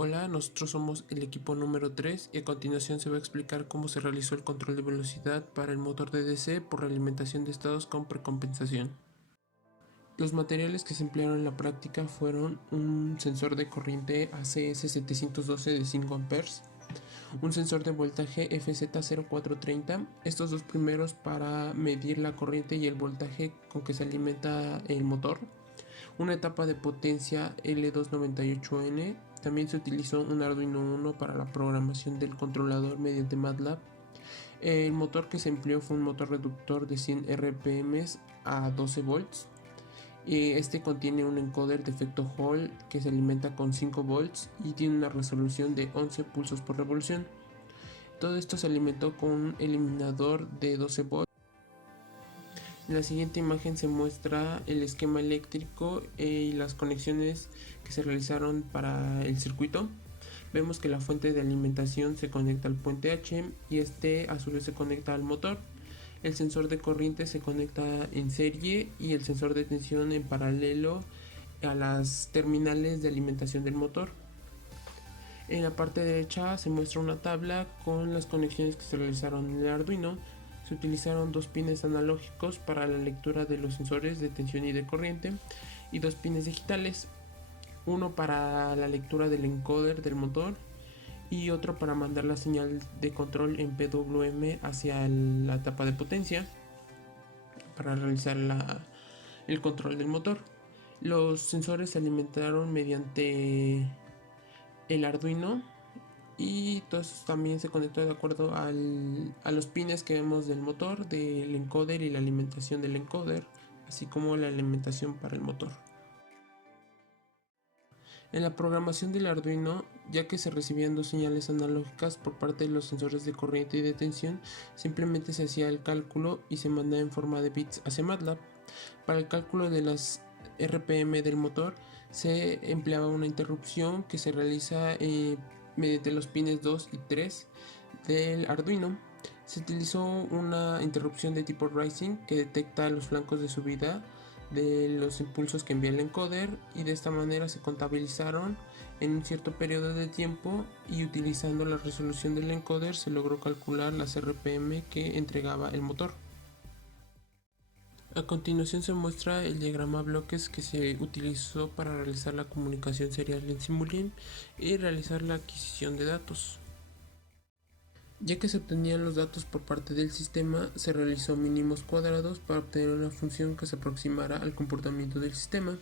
Hola, nosotros somos el equipo número 3 y a continuación se va a explicar cómo se realizó el control de velocidad para el motor de DC por realimentación de estados con precompensación. Los materiales que se emplearon en la práctica fueron un sensor de corriente ACS712 de 5 amperes, un sensor de voltaje FZ0430, estos dos primeros para medir la corriente y el voltaje con que se alimenta el motor, una etapa de potencia L298N. También se utilizó un Arduino Uno para la programación del controlador mediante MATLAB. El motor que se empleó fue un motor reductor de 100 RPM a 12 volts. Este contiene un encoder de efecto Hall que se alimenta con 5 volts y tiene una resolución de 11 pulsos por revolución. Todo esto se alimentó con un eliminador de 12 volts. En la siguiente imagen se muestra el esquema eléctrico y las conexiones que se realizaron para el circuito. Vemos que la fuente de alimentación se conecta al puente H y este a su vez se conecta al motor. El sensor de corriente se conecta en serie y el sensor de tensión en paralelo a las terminales de alimentación del motor. En la parte derecha se muestra una tabla con las conexiones que se realizaron en el Arduino. Se utilizaron dos pines analógicos para la lectura de los sensores de tensión y de corriente y dos pines digitales, uno para la lectura del encoder del motor y otro para mandar la señal de control en PWM hacia la etapa de potencia para realizar el control del motor. Los sensores se alimentaron mediante el Arduino y todo eso también se conectó de acuerdo a los pines que vemos del motor, del encoder y la alimentación del encoder, así como la alimentación para el motor. En la programación del Arduino, ya que se recibían dos señales analógicas por parte de los sensores de corriente y de tensión, simplemente se hacía el cálculo y se mandaba en forma de bits hacia MATLAB. Para el cálculo de las RPM del motor se empleaba una interrupción que se realiza mediante los pines 2 y 3 del Arduino. Se utilizó una interrupción de tipo rising que detecta los flancos de subida de los impulsos que envía el encoder y de esta manera se contabilizaron en un cierto periodo de tiempo y utilizando la resolución del encoder se logró calcular las RPM que entregaba el motor. A continuación se muestra el diagrama bloques que se utilizó para realizar la comunicación serial en Simulink y realizar la adquisición de datos. Ya que se obtenían los datos por parte del sistema, se realizó mínimos cuadrados para obtener una función que se aproximara al comportamiento del sistema.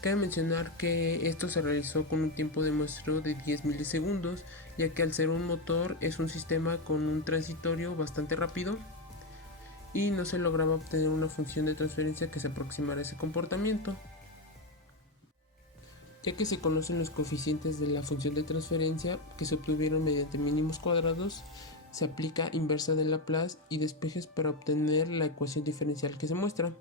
Cabe mencionar que esto se realizó con un tiempo de muestreo de 10 milisegundos, ya que al ser un motor es un sistema con un transitorio bastante rápido y no se lograba obtener una función de transferencia que se aproximara a ese comportamiento. Ya que se conocen los coeficientes de la función de transferencia que se obtuvieron mediante mínimos cuadrados, se aplica inversa de Laplace y despejes para obtener la ecuación diferencial que se muestra.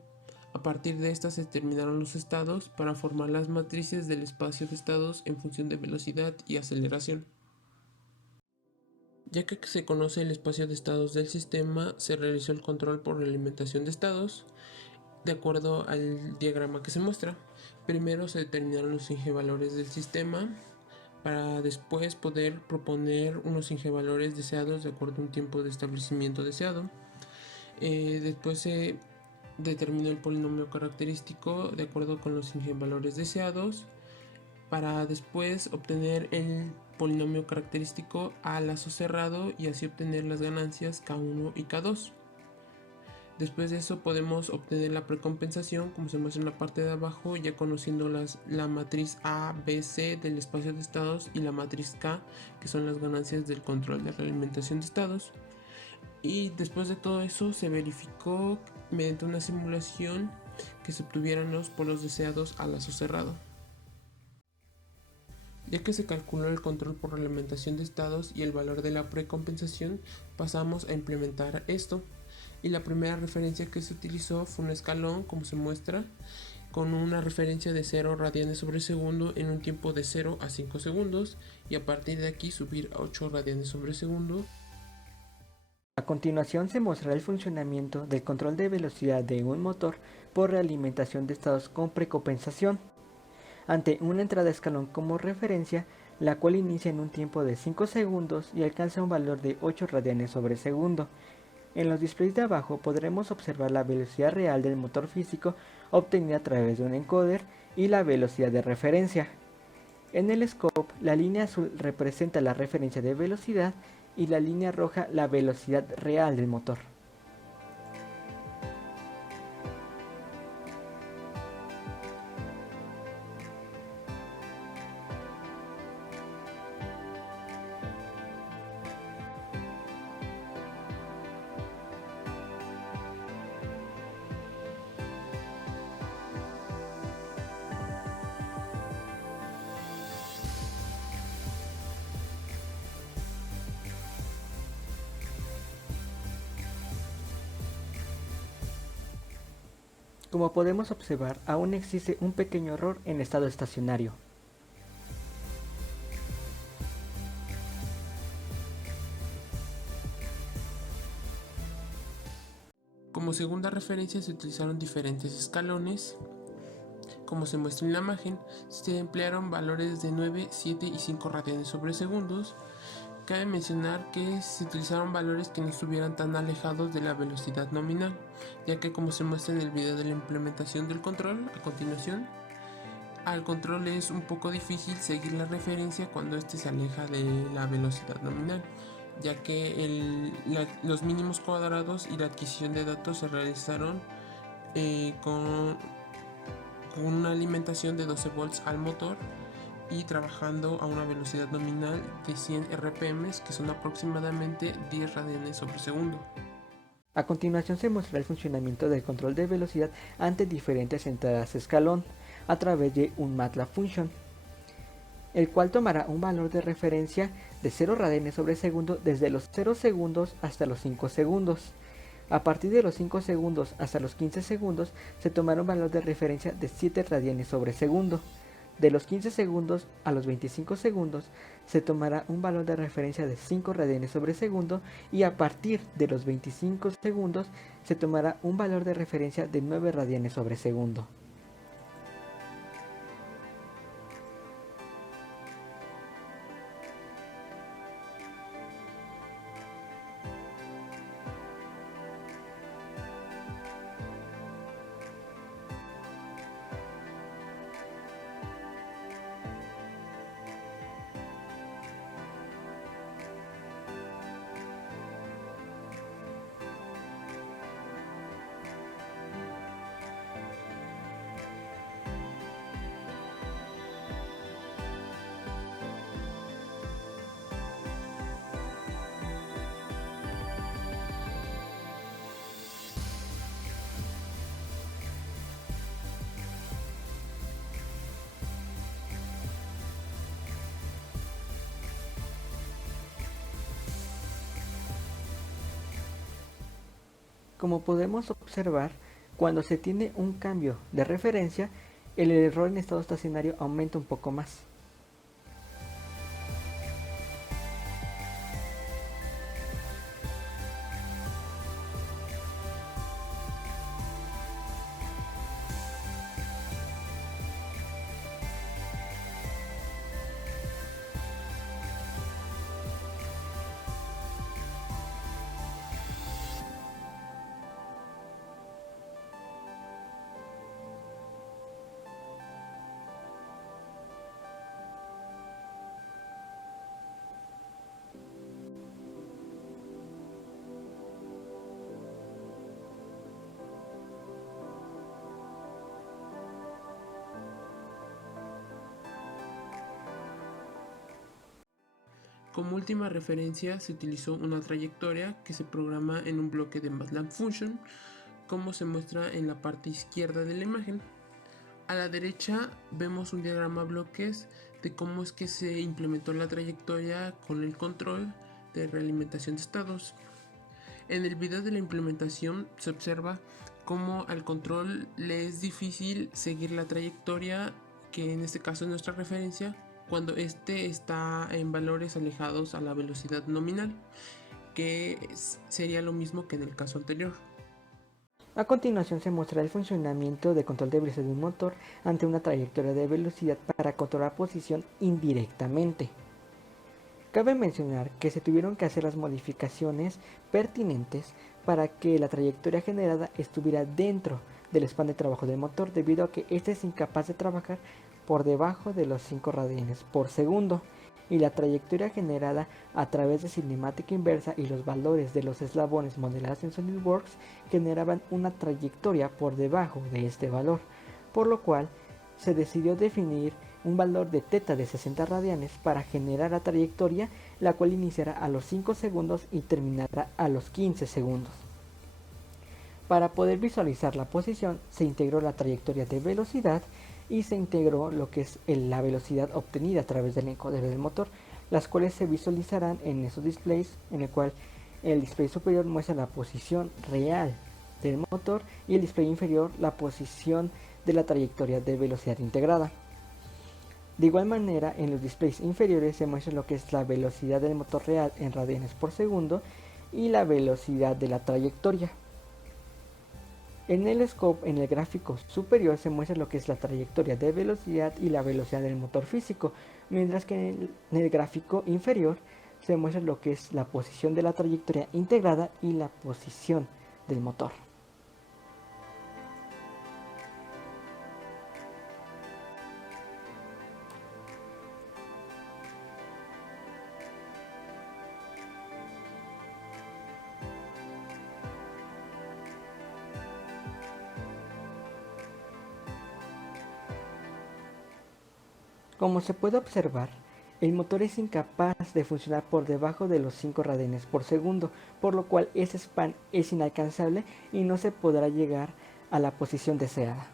A partir de esta se determinaron los estados para formar las matrices del espacio de estados en función de velocidad y aceleración. Ya que se conoce el espacio de estados del sistema, se realizó el control por realimentación de estados de acuerdo al diagrama que se muestra. Primero se determinaron los valores del sistema para después poder proponer unos valores deseados de acuerdo a un tiempo de establecimiento deseado. Después se determinó el polinomio característico de acuerdo con los valores deseados para después obtener el polinomio característico a lazo cerrado y así obtener las ganancias K1 y K2. Después de eso podemos obtener la precompensación como se muestra en la parte de abajo, ya conociendo la matriz A, B, C del espacio de estados y la matriz K, que son las ganancias del control de realimentación de estados. Y después de todo eso se verificó mediante una simulación que se obtuvieran los polos deseados a lazo cerrado. Ya que se calculó el control por realimentación de estados y el valor de la precompensación, pasamos a implementar esto. Y la primera referencia que se utilizó fue un escalón, como se muestra, con una referencia de 0 radianes sobre segundo en un tiempo de 0 a 5 segundos y a partir de aquí subir a 8 radianes sobre segundo. A continuación se mostrará el funcionamiento del control de velocidad de un motor por realimentación de estados con precompensación. ante una entrada a escalón como referencia, la cual inicia en un tiempo de 5 segundos y alcanza un valor de 8 radianes sobre segundo. En los displays de abajo podremos observar la velocidad real del motor físico obtenida a través de un encoder y la velocidad de referencia. En el scope, la línea azul representa la referencia de velocidad y la línea roja la velocidad real del motor. Como podemos observar, aún existe un pequeño error en estado estacionario. Como segunda referencia se utilizaron diferentes escalones. Como se muestra en la imagen, se emplearon valores de 9, 7 y 5 radianes sobre segundos. Cabe mencionar que se utilizaron valores que no estuvieran tan alejados de la velocidad nominal, ya que como se muestra en el video de la implementación del control a continuación, al control es un poco difícil seguir la referencia cuando este se aleja de la velocidad nominal, ya que los mínimos cuadrados y la adquisición de datos se realizaron con una alimentación de 12 volts al motor y trabajando a una velocidad nominal de 100 RPM, que son aproximadamente 10 radianes sobre segundo. A continuación se muestra el funcionamiento del control de velocidad ante diferentes entradas escalón a través de un MATLAB Function, el cual tomará un valor de referencia de 0 radianes sobre segundo desde los 0 segundos hasta los 5 segundos. A partir de los 5 segundos hasta los 15 segundos se tomará un valor de referencia de 7 radianes sobre segundo. De los 15 segundos a los 25 segundos se tomará un valor de referencia de 5 radianes sobre segundo y a partir de los 25 segundos se tomará un valor de referencia de 9 radianes sobre segundo. Como podemos observar, cuando se tiene un cambio de referencia, el error en estado estacionario aumenta un poco más. Como última referencia se utilizó una trayectoria que se programa en un bloque de MATLAB Function, como se muestra en la parte izquierda de la imagen. A la derecha vemos un diagrama bloques de cómo es que se implementó la trayectoria con el control de realimentación de estados. En el video de la implementación se observa cómo al control le es difícil seguir la trayectoria, que en este caso es nuestra referencia, cuando este está en valores alejados a la velocidad nominal, que sería lo mismo que en el caso anterior. A continuación se muestra el funcionamiento de control de velocidad de un motor ante una trayectoria de velocidad para controlar posición indirectamente. Cabe mencionar que se tuvieron que hacer las modificaciones pertinentes para que la trayectoria generada estuviera dentro del span de trabajo del motor, debido a que este es incapaz de trabajar por debajo de los 5 radianes por segundo, y la trayectoria generada a través de cinemática inversa y los valores de los eslabones modelados en SolidWorks generaban una trayectoria por debajo de este valor, por lo cual se decidió definir un valor de θ de 60 radianes para generar la trayectoria, la cual iniciará a los 5 segundos y terminará a los 15 segundos. Para poder visualizar la posición se integró la trayectoria de velocidad y se integró lo que es la velocidad obtenida a través del encoder del motor, las cuales se visualizarán en esos displays, en el cual el display superior muestra la posición real del motor y el display inferior la posición de la trayectoria de velocidad integrada. De igual manera, en los displays inferiores se muestra lo que es la velocidad del motor real en radianes por segundo y la velocidad de la trayectoria. En el scope, en el gráfico superior, se muestra lo que es la trayectoria de velocidad y la velocidad del motor físico, mientras que en el gráfico inferior se muestra lo que es la posición de la trayectoria integrada y la posición del motor. Como se puede observar, el motor es incapaz de funcionar por debajo de los 5 radianes por segundo, por lo cual ese span es inalcanzable y no se podrá llegar a la posición deseada.